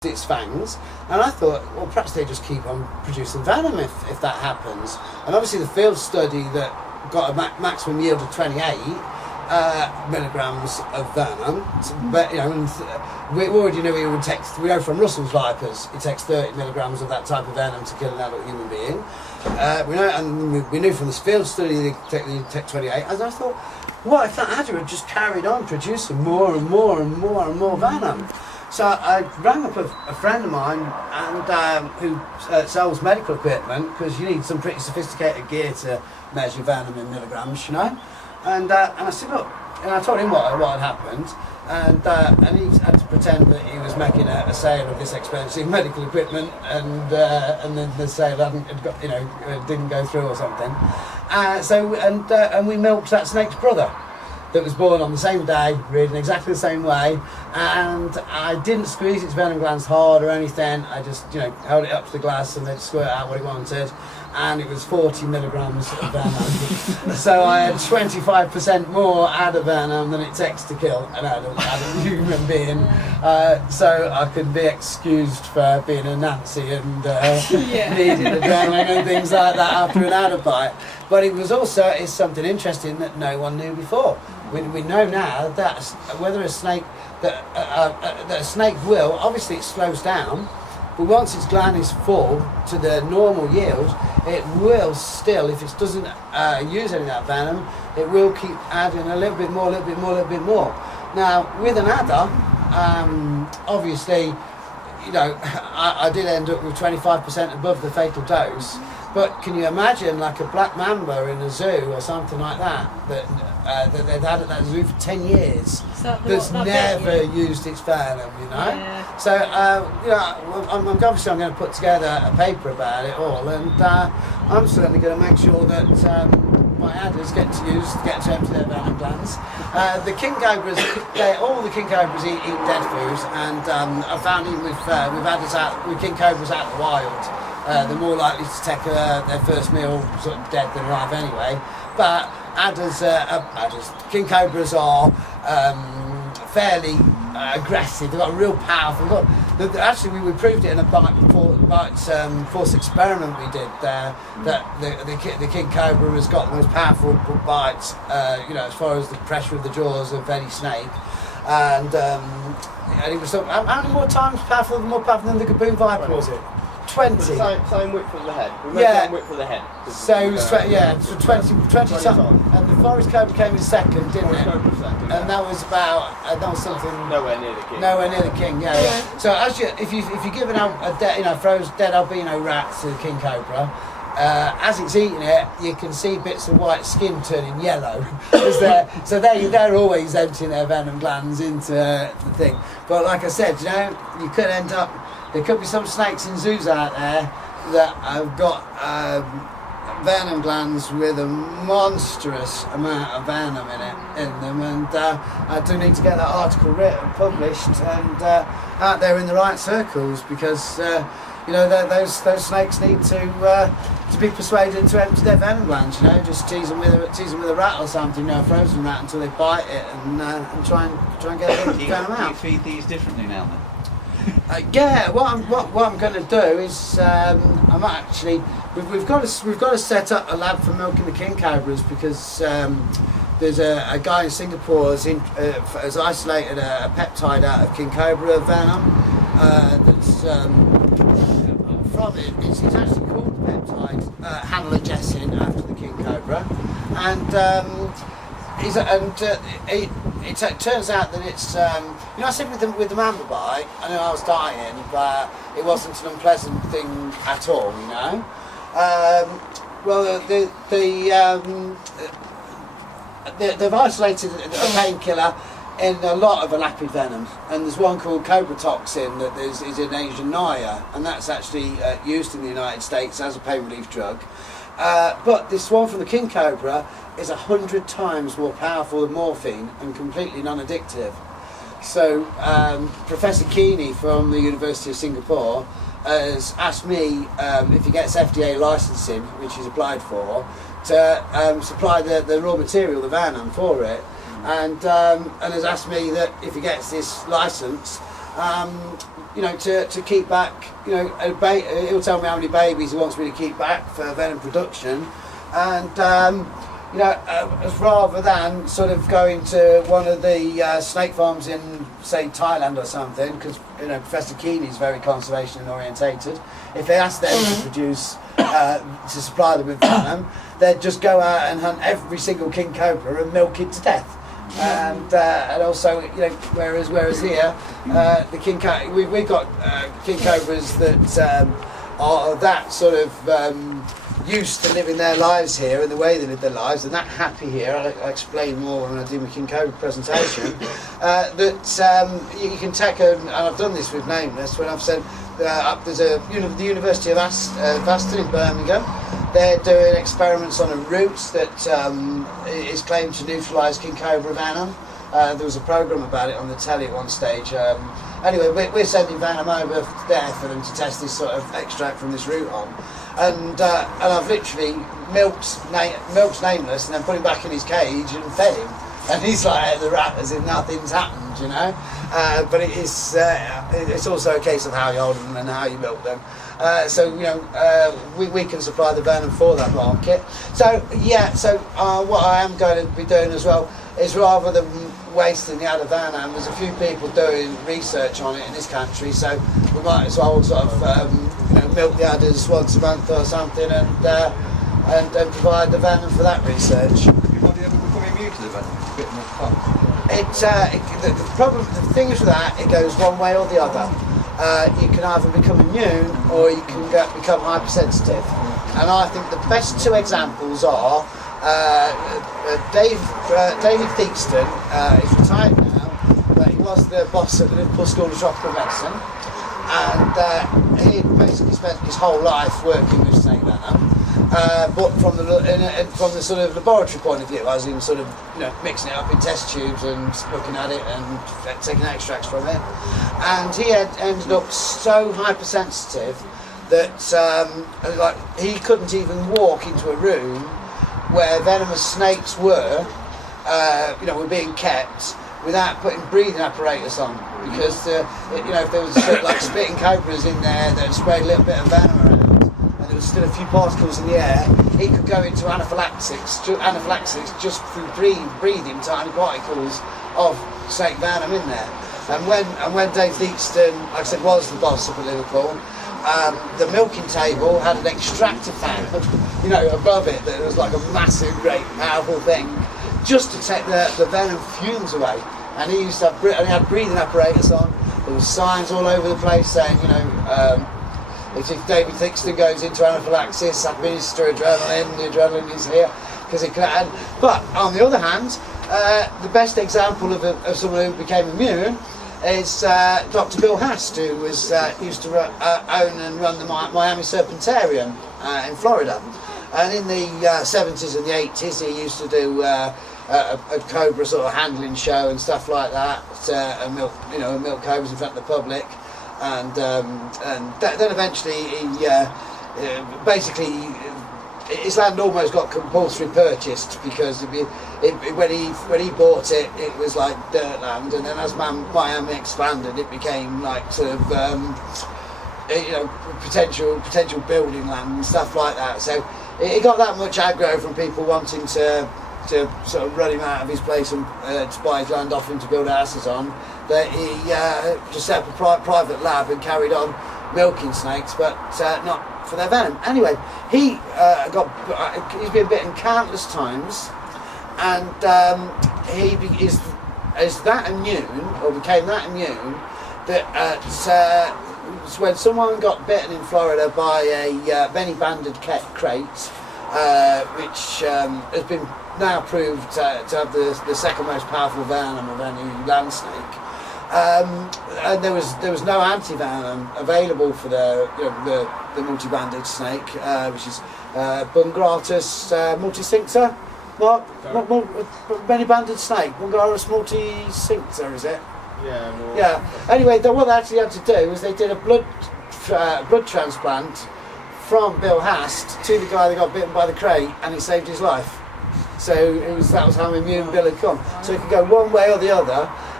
its fangs, and I thought, well, perhaps they just keep on producing venom if that happens. And obviously the field study that got a maximum yield of 28 milligrams of venom, but we already knew we know from Russell's vipers it takes 30 milligrams of that type of venom to kill an adult human being. We knew from this field study they take 28, and I thought, what if that adder had just carried on producing more and more and more and more venom? So I rang up a friend of mine and who sells medical equipment, because you need some pretty sophisticated gear to measure venom in milligrams, And I said, look, and I told him what had happened, and he had to pretend that he was making a sale of this expensive medical equipment, and then the sale didn't go through or something. And we milked that snake's brother, that was born on the same day, reared in exactly the same way, and I didn't squeeze its venom glands hard or anything. I just, held it up to the glass and they'd squirt out what he wanted, and it was 40 milligrams of venom. So I had 25% more adder venom than it takes to kill an adult human being. So I could be excused for being a Nancy and needing adrenaline and things like that after an adder bite. But it's something interesting that no one knew before. We know now that whether a snake will, obviously it slows down, but once its gland is full to the normal yield, it will still, if it doesn't use any of that venom, it will keep adding a little bit more. Now, with an adder, obviously, I did end up with 25% above the fatal dose. But can you imagine, like a black mamba in a zoo or something like that they've had at that zoo for 10 years, that's never used its venom, Yeah. So, I'm obviously going to put together a paper about it all, and I'm certainly going to make sure that my adders get to empty their venom glands. The king cobras, all the king cobras eat dead food, and I found even with king cobras out in the wild, they're more likely to take their first meal sort of dead than alive anyway. But king cobras are fairly aggressive. They've got a real powerful. Actually, we proved it in a bite force experiment we did there, that the king cobra has got the most powerful bites, as far as the pressure of the jaws of any snake. And it was how many more powerful than the gaboon viper was it? 20. Same width of the head. Yeah. Width of the head. So it was 20 something. And the forest cobra came in second, didn't it? And that was something nowhere near the king. Nowhere near the king. Yeah. So if you give throws dead albino rat to the king cobra, as it's eating it, you can see bits of white skin turning yellow. So they're always emptying their venom glands into the thing. But like I said, you could end up. There could be some snakes in zoos out there that have got venom glands with a monstrous amount of venom in them, and I do need to get that article written, published, and out there in the right circles, because those snakes need to be persuaded to empty their venom glands. Just tease them with a rat or something, a frozen rat, until they bite it and try and get the venom out. Do you feed these differently now then? What I'm going to do is we've got to set up a lab for milking the king cobras, because there's a guy in Singapore has isolated a peptide out of king cobra venom that's from it. It's actually called the peptide halogessin, after the king cobra, and. It turns out that it's I said with the mamba bite, I know I was dying, but it wasn't an unpleasant thing at all. They've isolated a painkiller in a lot of elapid venom, and there's one called cobra toxin that is in Asian Naya, and that's actually used in the United States as a pain relief drug. But this one from the king cobra is 100 times more powerful than morphine and completely non-addictive. So Professor Keeney from the University of Singapore has asked me if he gets FDA licensing, which he's applied for, to supply the raw material, the venom, for it, and has asked me that if he gets this license, to keep back, he'll tell me how many babies he wants me to keep back for venom production, and rather than sort of going to one of the snake farms in, say, Thailand or something, because Professor Keeney is very conservation orientated. If they ask them to produce, to supply them with venom, they'd just go out and hunt every single king cobra and milk it to death. And also, whereas here, we've got king cobras that are that sort of used to living their lives here and the way they live their lives, and that happy here. I'll explain more when I do my king cobra presentation. You can take and I've done this with Nameless when I've said there's the University of Aston in Birmingham. They're doing experiments on a route that is claimed to neutralise king cobra venom. There was a programme about it on the telly at one stage. Anyway, we're sending venom over there for them to test this sort of extract from this root on. And I've literally milked Nameless and then put him back in his cage and fed him. And he's like the rat as if nothing's happened, But it's also a case of how you hold them and how you milk them. We can supply the venom for that market. So what I am going to be doing as well is, rather than wasting the adder venom, there's a few people doing research on it in this country, so we might as well sort of milk the adders once a month or something and provide the venom for that research. Everybody ever become immune to the venom? It's a bit more fun. The thing is with that, it goes one way or the other. You can either become immune or you can become hypersensitive. And I think the best two examples are David Theakston is retired now, but he was the boss at the Liverpool School of Tropical Medicine, and he basically spent his whole life working with snake venom. But from the sort of laboratory point of view, as in sort of mixing it up in test tubes and looking at it and taking extracts from it, and he had ended up so hypersensitive that he couldn't even walk into a room where venomous snakes were being kept without putting breathing apparatus on, because if there was like spitting cobras in there that sprayed a little bit of venom around, there was still a few particles in the air, he could go into anaphylaxis just through breathing tiny particles of snake venom in there. And when Dave Theakston, like I said, was the boss up at Liverpool, the milking table had an extractor fan, above it, that was like a massive, great, powerful thing, just to take the venom fumes away. And he used to have, and he had breathing apparatus on. There was signs all over the place saying, if David Theakston goes into anaphylaxis, administer adrenaline, the adrenaline is here, because it can. But on the other hand, the best example of someone who became immune is Dr. Bill Hast, who was used to own and run the Miami Serpentarium in Florida. And in the 70s and the 80s, he used to do a cobra sort of handling show and stuff like that, and milk cobras in front of the public. And then eventually his land almost got compulsory purchased, because when he bought it, it was like dirt land, and then as Miami expanded, it became like sort of potential building land and stuff like that. So it got that much aggro from people wanting to sort of run him out of his place and to buy his land off him to build houses on, that he just set up a private lab and carried on milking snakes, but not for their venom. Anyway, he's been bitten countless times, and he is that immune, or became that immune, that when someone got bitten in Florida by a many-banded crate, which has been now proved to have the second most powerful venom of any land snake, and there was no anti-venom available for the multi-banded snake, which is Bungratus multicincta. Mark, many-banded snake, Bungratus multicincta, is it? Yeah. Yeah. Anyway, what they actually had to do was they did a blood transplant from Bill Hast to the guy that got bitten by the crate, and he saved his life. So that was how immune Bill had come. So it could go one way or the other,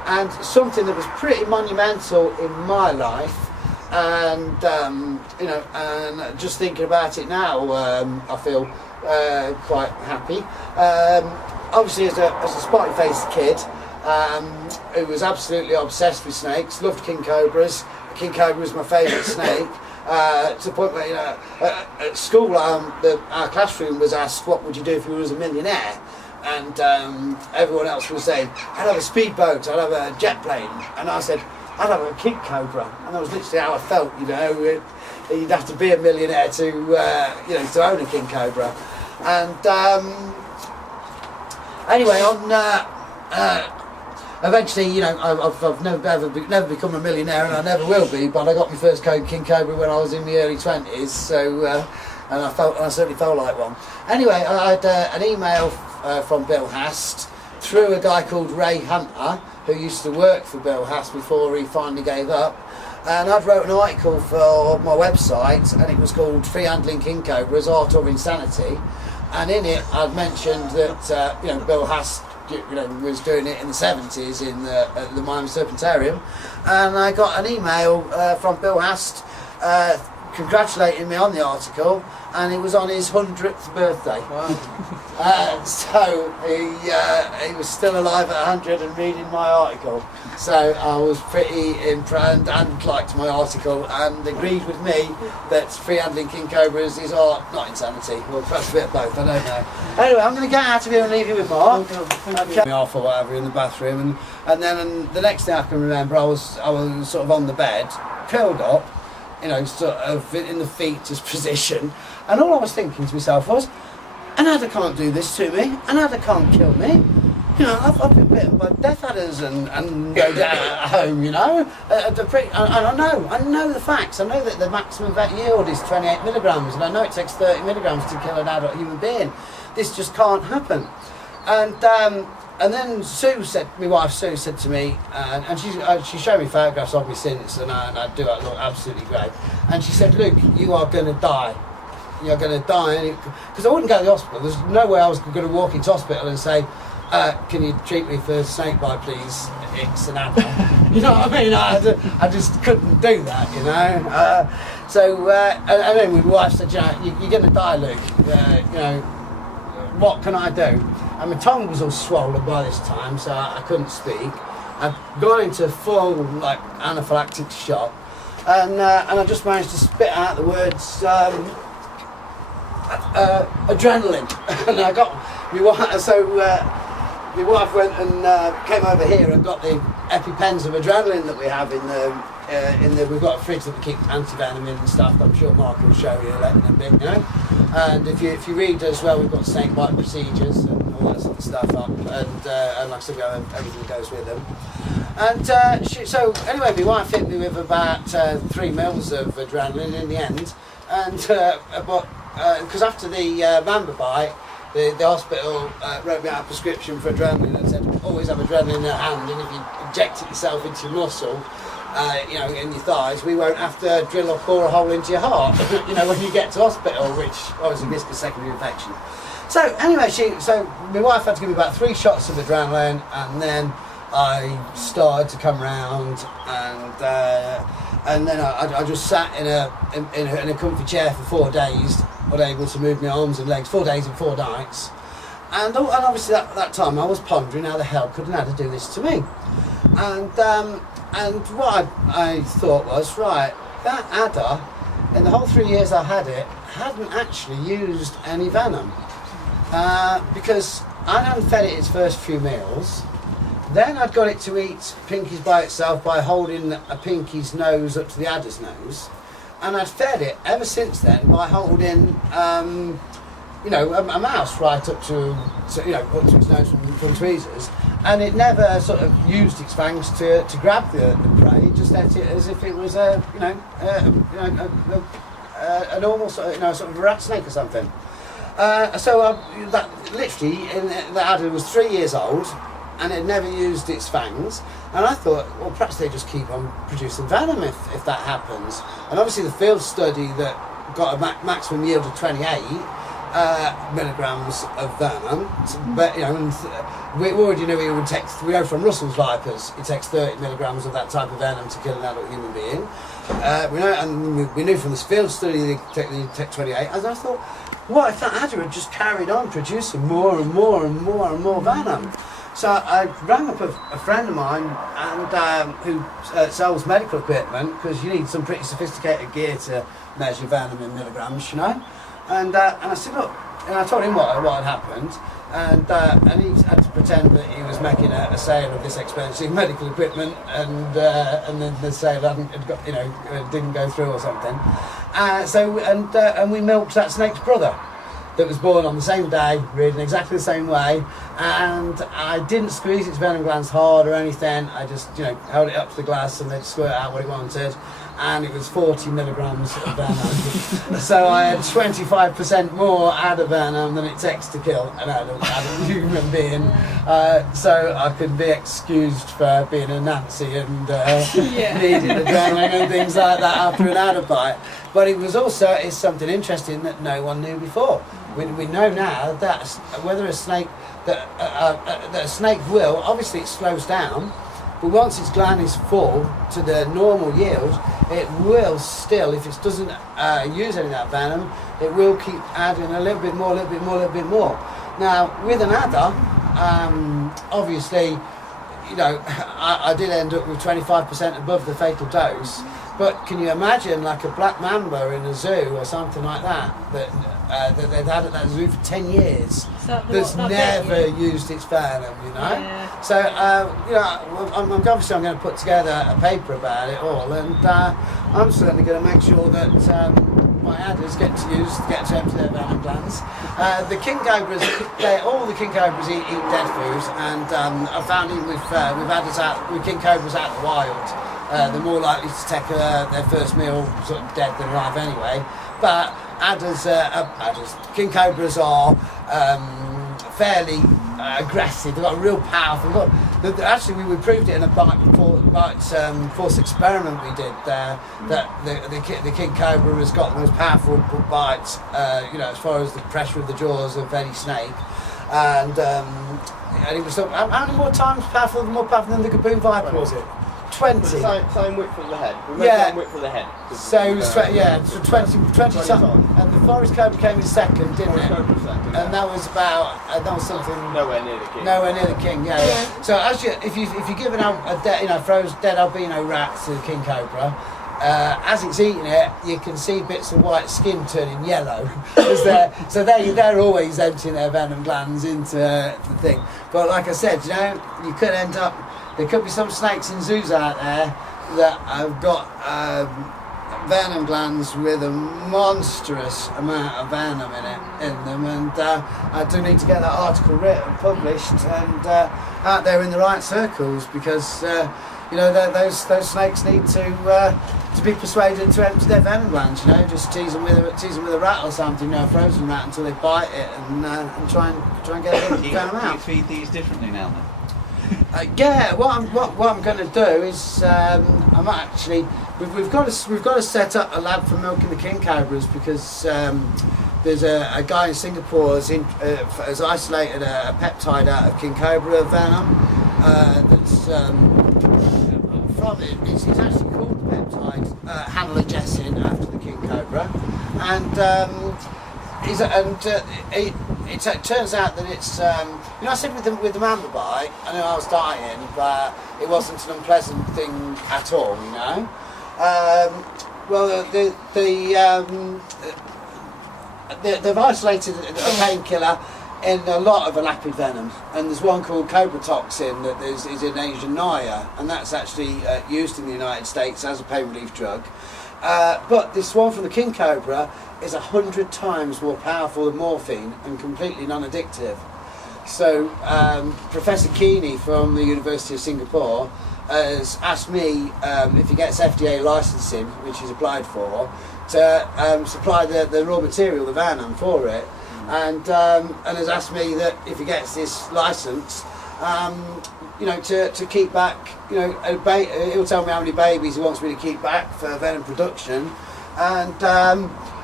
and something that was pretty monumental in my life. And you know, and just thinking about it now, I feel quite happy. Obviously, as a spotty-faced kid who was absolutely obsessed with snakes, loved king cobras. King cobra was my favourite snake. To the point where, you know, at school, our classroom was asked, "What would you do if you was a millionaire?" And everyone else was saying, "I'd have a speedboat, I'd have a jet plane," and I said, "I'd have a king cobra," and that was literally how I felt. You know, you'd have to be a millionaire to, you know, to own a king cobra. And anyway, eventually, you know, I've never become a millionaire, and I never will be. But I got my first king cobra when I was in my early 20s. So, and I certainly felt like one. Anyway, I had an email from Bill Hast through a guy called Ray Hunter, who used to work for Bill Hast before he finally gave up. And I'd wrote an article for my website, and it was called "Free Handling King Cobras: Art or Insanity." And in it, I'd mentioned that you know, Bill Hast, you know, was doing it in the 70s at the Miami Serpentarium, and I got an email from Bill Hast congratulating me on the article, and it was on his 100th birthday. Wow. So he was still alive at 100 and reading my article. So I was pretty impressed and liked my article and agreed with me that free handling king cobras is art, not insanity. Well, perhaps a bit of both, I don't know. Anyway, I'm going to get out of here and leave you with Mark. Okay. Me off or whatever in the bathroom, and then the next thing I can remember, I was sort of on the bed, curled up, you know, sort of in the fetus position, and all I was thinking to myself was, an adder can't do this to me, an adder can't kill me. You know, I've been bitten by death adders and go down at home, you know. And I know the facts. I know that the maximum vet yield is 28 milligrams, and I know it takes 30 milligrams to kill an adult human being. This just can't happen. And then Sue said, my wife Sue said to me, and she showed me photographs of me since, and I do look absolutely great. And she said, "Luke, you are going to die. You're going to die." Because I wouldn't go to the hospital. There's no way I was going to walk into hospital and say, "Can you treat me for snake bite, please? It's an adder." You know what I mean? I just couldn't do that, you know. And then my wife said, "You know, you're going to die, Luke. You know, what can I do?" And my tongue was all swollen by this time, so I couldn't speak. I'd gone into full like anaphylactic shock, and I just managed to spit out the words adrenaline. And I got my wife. So my wife went and came over here and got the EpiPens of adrenaline that we have in the. We've got a fridge that we keep anti-venom in and stuff. I'm sure Mark will show you later in a bit, you know. And if you read as well, we've got snake bite procedures and all that sort of stuff up, and like I said, we have everything that goes with them. And so anyway, my wife hit me with about 3 mils of adrenaline in the end, and because after the mamba bite, the hospital wrote me out a prescription for adrenaline and said always have adrenaline in your hand, and if you inject it yourself into your muscle, you know, in your thighs, we won't have to drill or core a hole into your heart, you know, when you get to hospital, which obviously risk a secondary infection. So anyway, so my wife had to give me about 3 shots of adrenaline, and then I started to come round, and then I just sat in a comfy chair for 4 days, unable to move my arms and legs, 4 days and 4 nights. And obviously at that time I was pondering how the hell could an adder do this to me. And what I thought was, right, that adder, in the whole 3 years I had it, hadn't actually used any venom. Because I hadn't fed it its first few meals. Then I'd got it to eat pinkies by itself by holding a pinkie's nose up to the adder's nose. And I'd fed it ever since then by holding, you know, a mouse right up to you know, up to its nose from tweezers. And it never sort of used its fangs to grab the prey. It just ate it as if it was a normal sort of a rat snake or something. So that literally, the adder was 3 years old, and it never used its fangs. And I thought, well, perhaps they just keep on producing venom if that happens. And obviously, the field study that got a maximum yield of 28. milligrams of venom. But and we already knew we would text. We know from Russell's vipers, it takes 30 milligrams of that type of venom to kill an adult human being. We know, and we knew from this field study the Tech28. And I thought, what if that adder had just carried on producing more and more and more and more venom? So I rang up a friend of mine and who sells medical equipment, because you need some pretty sophisticated gear to measure venom in milligrams, And I said, look, and I told him what had happened, and he had to pretend that he was making a sale of this expensive medical equipment, and then the sale didn't go through or something. And we milked that snake's brother, that was born on the same day, reared in exactly the same way, and I didn't squeeze its venom glands hard or anything. I just, held it up to the glass and they'd squirt out what it wanted, and it was 40 milligrams of venom. So I had 25% more adder venom than it takes to kill an adult human being. So I could be excused for being a Nancy and needing adrenaline and things like that after an adder bite. But it's something interesting that no one knew before. We know now that whether a snake that a snake will, obviously it slows down, but once its gland is full to the normal yield, it will still, if it doesn't use any of that venom, it will keep adding a little bit more. Now with an adder, obviously, I did end up with 25% above the fatal dose. But can you imagine, like a black mamba in a zoo or something like that that they've had at that zoo for 10 years, that's never used its venom, Yeah. So, I'm obviously going to put together a paper about it all, and I'm certainly going to make sure that my adders get to empty their venom glands. The king cobras, all the king cobras eat dead foods, and I found even with king cobras out in the wild, they're more likely to take their first meal sort of dead than alive anyway. But king cobras are fairly aggressive. They've got a real powerful. Actually, we proved it in a bite force experiment we did there, that the king cobra has got the most powerful bites, as far as the pressure of the jaws of any snake. And it was how many more times more powerful than the gaboon viper was it? 20. Same width of the head. We Yeah. same width of the head. So it was 20 times. And the forest cobra came in second, didn't it? And that was something Nowhere near the king. nowhere near the king. Yeah. So if you're giving out throws dead albino rats to the king cobra, as it's eating it, you can see bits of white skin turning yellow. They're always emptying their venom glands into the thing. But like I said, you could end up. There could be some snakes in zoos out there that have got venom glands with a monstrous amount of venom in them, and I do need to get that article written, published, and out there in the right circles, because those snakes need to be persuaded to empty their venom glands. Just tease them with a rat or something, a frozen rat, until they bite it, and try and get the venom out. Do you feed these differently now then? What I'm going to do is we've got to set up a lab for milking the king cobras, because there's a guy in Singapore has isolated a peptide out of king cobra venom that's from it. It's actually called the peptide halogessin, after the king cobra, and. It turns out that it's I said with the mamba bite, I know I was dying, but it wasn't an unpleasant thing at all. They've isolated a painkiller in a lot of elapid venom, and there's one called cobra toxin that is in Asian Naya, and that's actually used in the United States as a pain relief drug. But this one from the king cobra is 100 times more powerful than morphine and completely non-addictive. So Professor Keeney from the University of Singapore has asked me if he gets FDA licensing, which he's applied for, to supply the raw material, the venom, for it, and has asked me that if he gets this license, to keep back, he'll tell me how many babies he wants me to keep back for venom production, and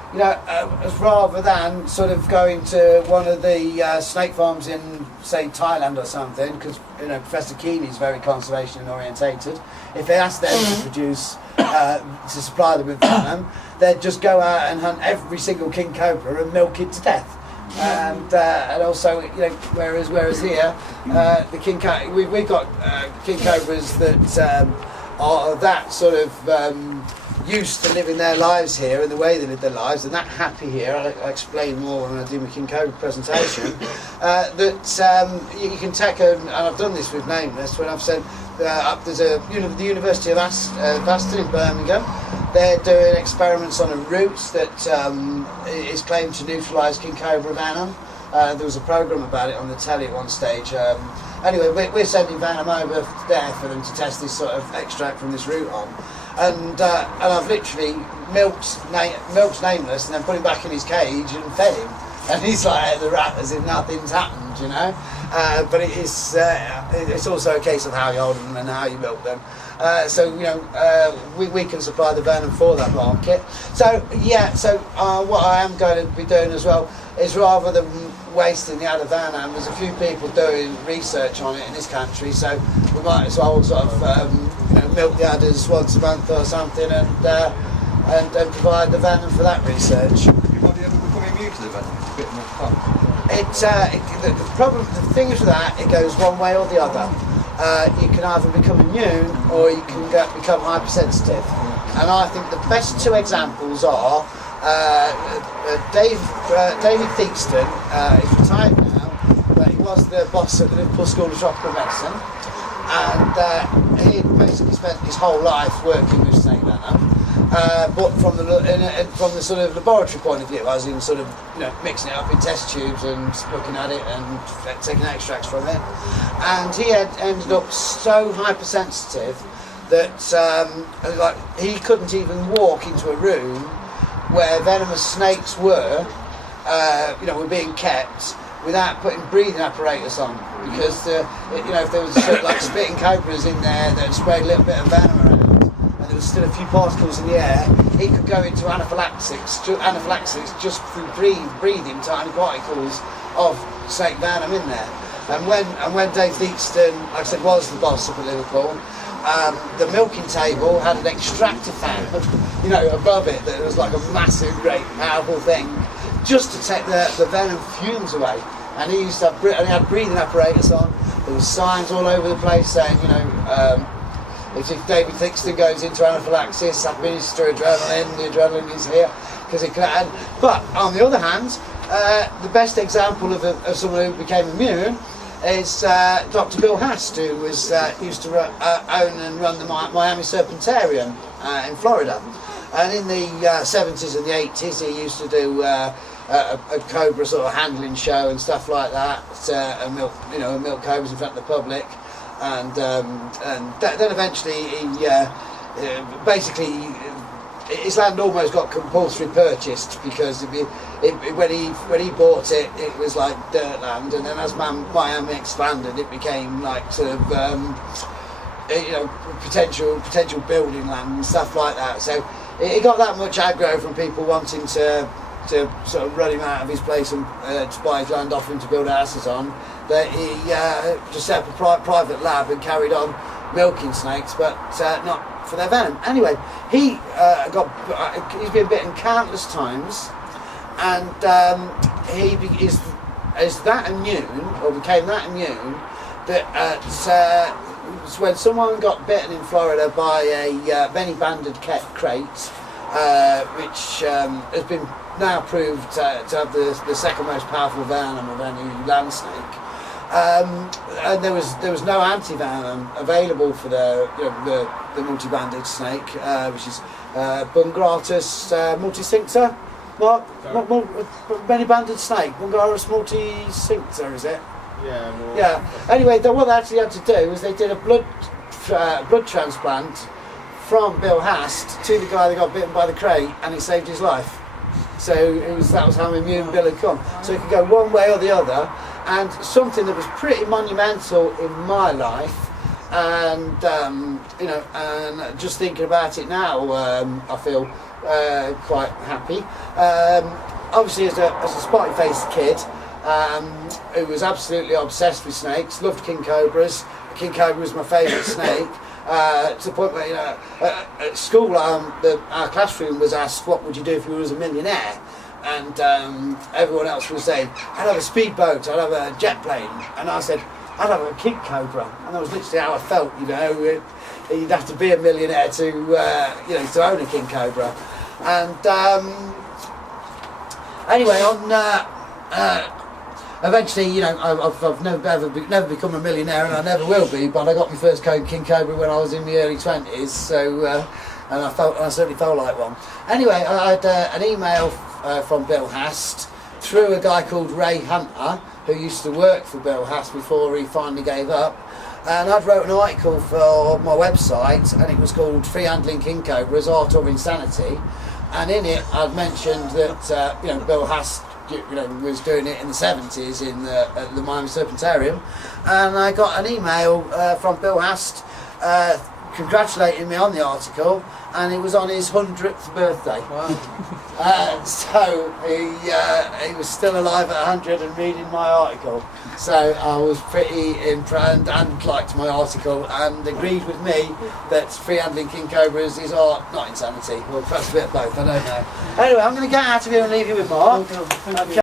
rather than sort of going to one of the snake farms in, say, Thailand or something, because Professor Keeney is very conservation orientated. If they ask them to produce, to supply them with venom, they'd just go out and hunt every single king cobra and milk it to death. And also, whereas here, the we've got king cobras that are that sort of used to living their lives here and the way they live their lives, and that happy here. I'll explain more when I do my king cobra presentation. You can take and I've done this with Nameless when I've said there's the University of Aston in Birmingham. They're doing experiments on a route that is claimed to neutralise king cobra venom. There was a programme about it on the telly at one stage. Anyway, we're sending venom over there for them to test this sort of extract from this route on. And I've literally milked Nameless and then put him back in his cage and fed him. And he's like the rat as if nothing's happened, But it's also a case of how you hold them and how you milk them. We can supply the venom for that market. So what I am going to be doing as well is, rather than wasting the other venom, there's a few people doing research on it in this country, so we might as well sort of milk the adders once a month or something and provide the venom for that research. Everybody ever become immune to the venom? It's a bit more fun. The thing is with that, it goes one way or the other. You can either become immune or you can become hypersensitive. And I think the best two examples are David Theakston is retired now, but he was the boss at the Liverpool School of Tropical Medicine, and he basically spent his whole life working with snake venom. But from the sort of laboratory point of view, as in sort of mixing it up in test tubes and looking at it and taking extracts from it, and he had ended up so hypersensitive that he couldn't even walk into a room where venomous snakes were being kept without putting breathing apparatus on, because if there was sort of like spitting cobras in there that sprayed a little bit of venom around, and there was still a few particles in the air, he could go into anaphylaxis just through breathing tiny particles of snake venom in there. And when Dave Theakston, like I said, was the boss up at Liverpool, the milking table had an extractor fan, above it, that was like a massive, great, powerful thing, just to take the venom fumes away. And he used to have, and he had breathing apparatus on. There was signs all over the place saying, if David Theakston goes into anaphylaxis, administer adrenaline, the adrenaline is here, because it can. But on the other hand, the best example of someone who became immune is Dr. Bill Hast, who was used to own and run the Miami Serpentarium in Florida. And in the 70s and the 80s, he used to do a cobra sort of handling show and stuff like that, and milk cobras in front of the public. And then eventually he his land almost got compulsory purchased, because when he bought it, it was like dirt land, and then as Miami expanded, it became like sort of potential building land and stuff like that. So it got that much aggro from people wanting to sort of run him out of his place and to buy his land off him to build houses on, that he just set up a private lab and carried on milking snakes, but not for their venom. Anyway, he's been bitten countless times, and he is that immune, or became that immune, that when someone got bitten in Florida by a many-banded crate, which has been now proved to have the second most powerful venom of any land snake, and there was no anti-venom available for the multi-banded snake, which is Bungratus multicincta. Mark, many-banded snake, Bungratus multicincta, is it? Yeah. Well, yeah. Anyway, what they actually had to do was they did a blood transplant from Bill Hast to the guy that got bitten by the crate, and it saved his life. So that was how immune Bill had come. So it could go one way or the other. And something that was pretty monumental in my life, and and just thinking about it now, I feel quite happy. Obviously, as a spotty-faced kid who was absolutely obsessed with snakes, loved king cobras. King cobra was my favourite snake. To the point where, you know, at school, our classroom was asked, "What would you do if you was a millionaire?" And everyone else was saying, "I'd have a speedboat, I'd have a jet plane," and I said, "I'd have a king cobra," and that was literally how I felt. You know, you'd have to be a millionaire to, you know, to own a king cobra. And anyway, eventually, you know, I've never become a millionaire, and I never will be. But I got my first king cobra when I was in my early 20s, so and I certainly felt like one. Anyway, I had an email from Bill Hast through a guy called Ray Hunter, who used to work for Bill Hast before he finally gave up. And I'd wrote an article for my website, and it was called "Free Handling King Cobras: Art or Insanity." And in it, I'd mentioned that you know, Bill Hast, you know, was doing it in the 70s at the Miami Serpentarium, and I got an email from Bill Hast congratulating me on the article, and it was on his 100th birthday. Wow. So he was still alive at 100 and reading my article. So I was pretty impressed and liked my article and agreed with me that free handling king cobras is art, not insanity. Or perhaps a bit of both, I don't know. Anyway, I'm going to get out of here and leave you with Mark.